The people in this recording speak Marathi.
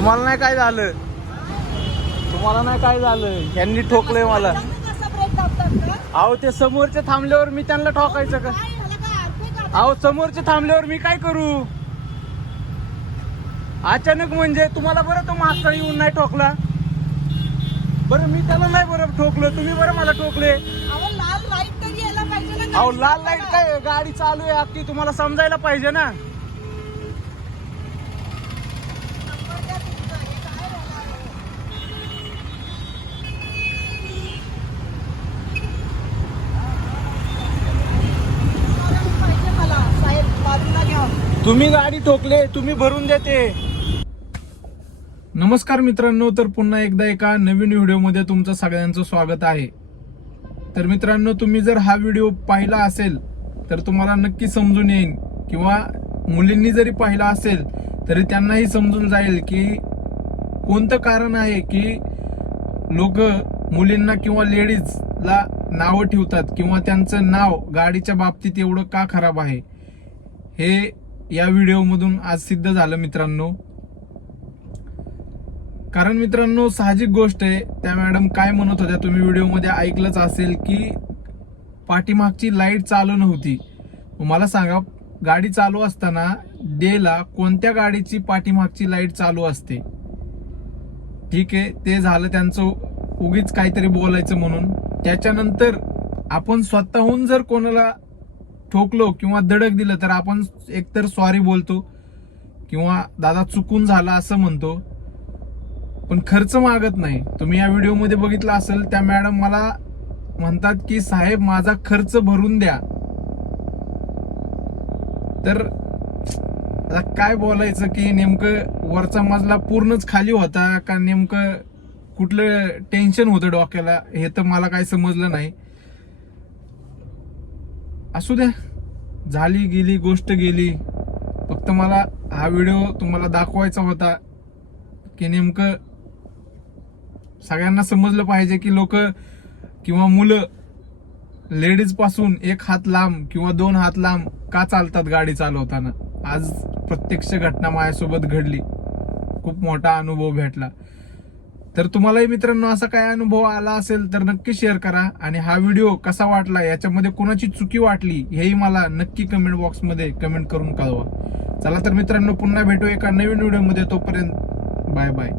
तुम्हाला नाही काय झालं? तुम्हाला नाही काय झालं? यांनी ठोकलंय मला. कसा ब्रेक दाबतात का? अहो ते समोरचे थांबल्यावर मी त्यांना ठोकायचं का? अहो समोरचे थांबल्यावर मी काय करू? अचानक म्हणजे तुम्हाला बरं तो मागचा येऊन नाही ठोकला? बरं मी त्याला नाही बरं ठोकलं. तुम्ही बरं मला ठोकले. अहो, लाल लाइट तरी यायला पाहिजे ना अहो गाडी लाल लाइट चालवायला. काय? गाडी चालू आहे अगदी तुम्हाला समजायला पाहिजे ना? तुम्ही गाडी ठोकले तुम्ही भरून देते. नमस्कार मित्रांनो तर पुन्हा एकदा एका नवीन व्हिडिओमध्ये तुमचं सगळ्यांचं स्वागत आहे. तर मित्रांनो तुम्ही जर हा व्हिडिओ पाहिला असेल तर तुम्हाला नक्की समजून येईल किंवा मुलींनी जरी पाहिला असेल तरी त्यांनाही समजून जाईल की कोणतं कारण आहे की लोक मुलींना किंवा लेडीजला नावं ठेवतात किंवा त्यांचं नाव गाडीच्या बाबतीत एवढं का खराब आहे? हे या व्हिडिओमधून आज सिद्ध झालं मित्रांनो. कारण मित्रांनो साहजिक गोष्ट आहे त्या मॅडम काय म्हणत होत्या तुम्ही व्हिडिओमध्ये ऐकलंच असेल की पाठीमागची लाइट चालू नव्हती. मला सांगा गाडी चालू असताना डेला कोणत्या गाडीची पाठीमागची लाइट चालू असते? ठीक आहे ते झालं त्यांचं उगीच काहीतरी बोलायचं म्हणून. त्याच्यानंतर आपण स्वतःहून जर कोणाला ठोकलो किंवा धडक दिलं तर आपण एकतर सॉरी बोलतो किंवा दादा चुकून झाला असं म्हणतो. पण खर्च मागत नाही. तुम्ही या व्हिडिओमध्ये बघितलं असेल त्या मॅडम मला म्हणतात की साहेब माझा खर्च भरून द्या. तर आता काय बोलायचं की नेमकं वरचा मजला पूर्णच खाली होता का नेमकं कुठलं टेन्शन होतं डोक्याला हे तर मला काय समजलं नाही. असू द्या झाली गेली गोष्ट गेली. फक्त मला हा व्हिडिओ तुम्हाला दाखवायचा होता की नेमकं सगळ्यांना समजलं पाहिजे की लोक किंवा मुलं लेडीजपासून एक हात लांब किंवा दोन हात लांब का चालतात गाडी चालवताना? आज प्रत्यक्ष घटना माझ्यासोबत घडली. खूप मोठा अनुभव भेटला. तर तुम्हालाही मित्रांनो असा काय अनुभव आला असेल तर नक्की शेअर करा. आणि हा व्हिडिओ कसा वाटला याच्यामध्ये कोणाची चुकी वाटली हेही मला नक्की कमेंट बॉक्समध्ये कमेंट करून कळवा. चला तर मित्रांनो पुन्हा भेटू एका नवीन व्हिडिओमध्ये तोपर्यंत बाय बाय